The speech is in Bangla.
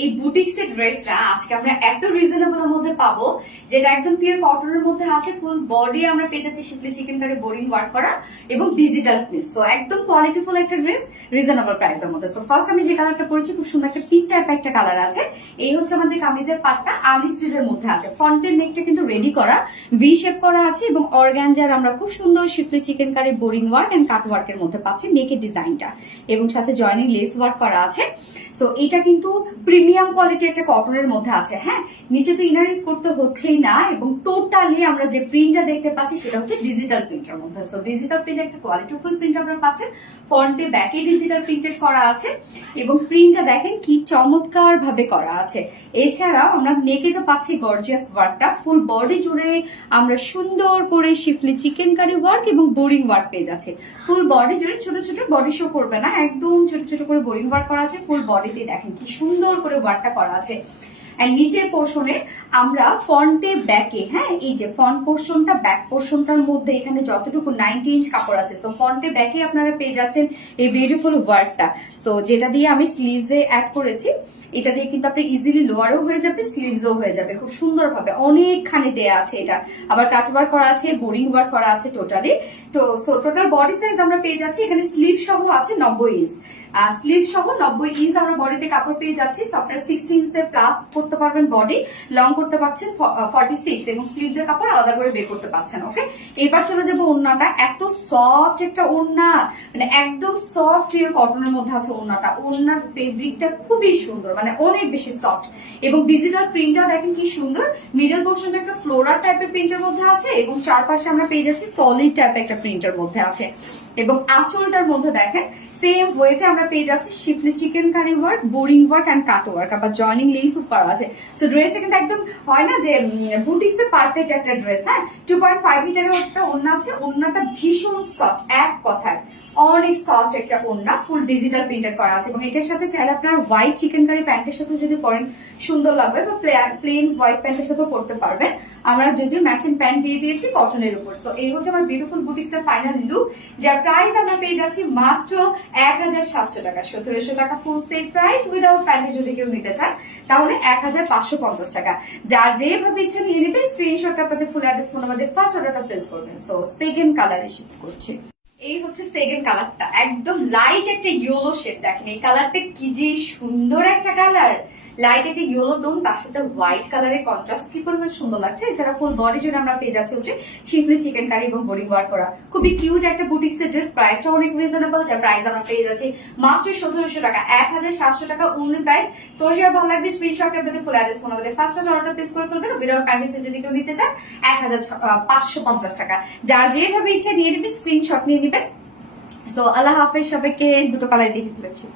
এই বুটিক্সের ড্রেসটা আজকে আমরা এত রিজনেবলের মধ্যে পাবো, যেটা একদম পিওর কটনের মধ্যে আছে। ফুল বডি আমরা পেয়ে যাচ্ছি শিপলি চিকেন কারি বোরিং ওয়ার্ক করা এবং ডিজিটাল প্রিন্ট। সো একদম কোয়ালিটিফুল একটা ড্রেস রিজনেবল প্রাইসের মধ্যে। সো ফার্স্ট আমি যে কালারটা পরেছি খুব সুন্দর একটা পিস টাইপ একটা কালার আছে। এই হচ্ছে আমাদের কামিজের পাটটা আর্লি স্টিচের মধ্যে আছে। ফ্রন্টের নেকটা কিন্তু রেডি করা, ভি শেপ করা আছে এবং অর্গানজার আমরা খুব সুন্দর schiffli chikankari boring work and cut ওয়ার্কের মধ্যে পাচ্ছি নেকের ডিজাইনটা, এবং সাথে জয়েনিং লেস ওয়ার্ক করা আছে। সো এটা কিন্তু প্রিমিয়াম কোয়ালিটি একটা কটনের মধ্যে আছে। হ্যাঁ, নিচে তো ইনারাইজ করতে হচ্ছেই না, এবং টোটালি আমরা যে প্রিন্টটা দেখতে পাচ্ছি সেটা হচ্ছে ডিজিটাল প্রিন্টের মধ্যে। সো ডিজিটাল প্রিন্ট একটা কোয়ালিটিফুল প্রিন্ট আমরা পাচ্ছেন। ফ্রন্টে ব্যাকে ডিজিটাল প্রিন্টেড করা আছে এবং প্রিন্টটা দেখেন কি চমৎকার ভাবে করা আছে। এছাড়াও আমরা নেকে তো পাচ্ছি গর্জিয়াস ওয়ার্কটা, ফুল বডি জুড়ে আমরা সুন্দর করে শিফলি চিকেন কারি ওয়ার্ক এবং বোরিং ওয়ার্ক পেয়ে যাচ্ছে। ফুল বডি জুড়ে ছোট ছোট বডি শো করবে না, একদম ছোট ছোট করে বোরিং ওয়ার্ক করা আছে। ফুল বডিতে দেখেন কি সুন্দর করে ওয়ার্কটা করা আছে। নিচের পোর্শনে আমরা ফ্রন্টে ব্যাকে, হ্যাঁ এই যে ফ্রন্ট পোর্শনটা ব্যাক পোর্শনটার মধ্যে এখানে যতটুকু 90 ইঞ্চ কাপড় আছে। তো ফ্রন্টে ব্যাকে আপনারা পেয়ে যাচ্ছেন এই বিউটিফুল ওয়ার্কটা। সো যেটা দিয়ে আমি স্লিভসে অ্যাড করেছি, এটা দিয়ে কিন্তু আপনি ইজিলি লোয়ারও হয়ে যাবে, স্লিভসও হয়ে যাবে খুব সুন্দরভাবে। অনেকখানি দেয়া আছে এটা, আবার কাট ওয়ার্ক করা আছে, বোরিং ওয়ার্ক করা আছে টোটালি। তো সো টোটাল বডি সাইজ আমরা পেয়ে যাচ্ছি এখানে স্লিভ সহ আছে 90 ইঞ্চ, স্লিভ সহ 90 ইঞ্চ আমরা বডিতে কাপড় পেয়ে যাচ্ছি। সো আপনারা 60 ইঞ্চে প্লাস করতে পারবেন, বডি লং করতে পারছেন 46, এবং স্লিভসের কাপড় আলাদা করে বের করতে পারছেন। ওকে, এবার চলে যাবো ওড়নাটা। এত সফট একটা ওড়না, মানে একদম সফট পিওর কটনের মধ্যে আছে ওড়নাটা। ওড়নার ফেব্রিকটা খুবই সুন্দর, মানে অনেক বেশি সফট, এবং ডিজিটাল প্রিন্টটা দেখেন কি সুন্দর। মিডল পোর্শনটা একটা ফ্লোরাল টাইপের প্রিন্টের মধ্যে আছে, এবং চারপাশে আমরা পেয়ে যাচ্ছি সলিড টাইপের একটা প্রিন্টের মধ্যে আছে। এবং আঁচলটার মধ্যে দেখেন সেম ওয়েতে আমরা পেয়ে যাচ্ছি schiffli chikankari work, boring work and cut work, আবার জয়েনিং লেস করা আছে। সো ড্রেসটা কিন্তু একদম হয় না যে বুটিক্স এর পারফেক্ট একটা ড্রেস। হ্যাঁ, 2.5 মিটারের একটা ওড়না আছে। ওড়নাটা ভীষণ সফট, এক কথায় অনেক সফট একটা ওড়না, ফুল ডিজিটাল প্রিন্টেড করা আছে। এবং এটার সাথে চাইলে আপনারা হোয়াইট চিকেন কারি প্যান্টের সাথে যদি পরেন সুন্দর লাগবে, বা প্লেন হোয়াইট প্যান্টের সাথেও পরতে পারবেন। আমরা যদিও ম্যাচিং প্যান্ট দিয়ে দিয়েছি কটনের উপর। তো এই হচ্ছে আমার বিউটিফুল বুটিক্স এর ফাইনাল লুক, যার প্রাইস আমরা পেয়ে যাচ্ছি মাত্র 1700 টাকা। 1700 টাকা ফুল সেট প্রাইস। উইদাউট প্যান্টে যদি কেউ নিতে চান তাহলে 1550 টাকা। যার যেভাবে ইচ্ছা নিয়ে নেবে, স্ক্রিনশট আপনাদের ফুল অ্যাড্রেস ফোন আমাদের ফার্স্ট অর্ডারটা প্লেস করবেন। সো সেকেন্ড কালারে শিফট করছি। এই হচ্ছে সেকেন্ড কালারটা, একদম লাইট একটা ইয়েলো শেড। দেখেন এই কালারটা কি যে সুন্দর একটা কালার, লাইট একটা ইয়েলো টোন, তার সাথে হোয়াইট কালারের কন্ট্রাস্ট কি পরিমাণ সুন্দর লাগছে। এছাড়া ফুল বডি জুড়ে আমরা পেয়ে যাচ্ছি হচ্ছে শিফলি চিকেন কারি এবং বোরিং ওয়ার্ক করা, খুবই কিউট একটা বুটিক্স এর ড্রেস। প্রাইসটা অনেক রিজনেবল, যার প্রাইস আমরা পেয়ে যাচ্ছি মাত্র 1700 টাকা, 1700 টাকা অনলি প্রাইস। সোশিয়াল ভালো লাগবে, স্ক্রিনশট আপনাদের ফুল অ্যাড্রেস ফোন আমাদের ফার্স্ট অর্ডার প্লেস করে ফেলবেন। উইদাউট প্যান্টেসে যদি কেউ নিতে চান 1550 টাকা। যার যেভাবে ইচ্ছা নিয়ে নেবেন, স্ক্রিনশট নিয়ে নেবেন। সো আল্লাহ হাফেজ সবাইকে। দুটো কালার দেখে ফেলেছি।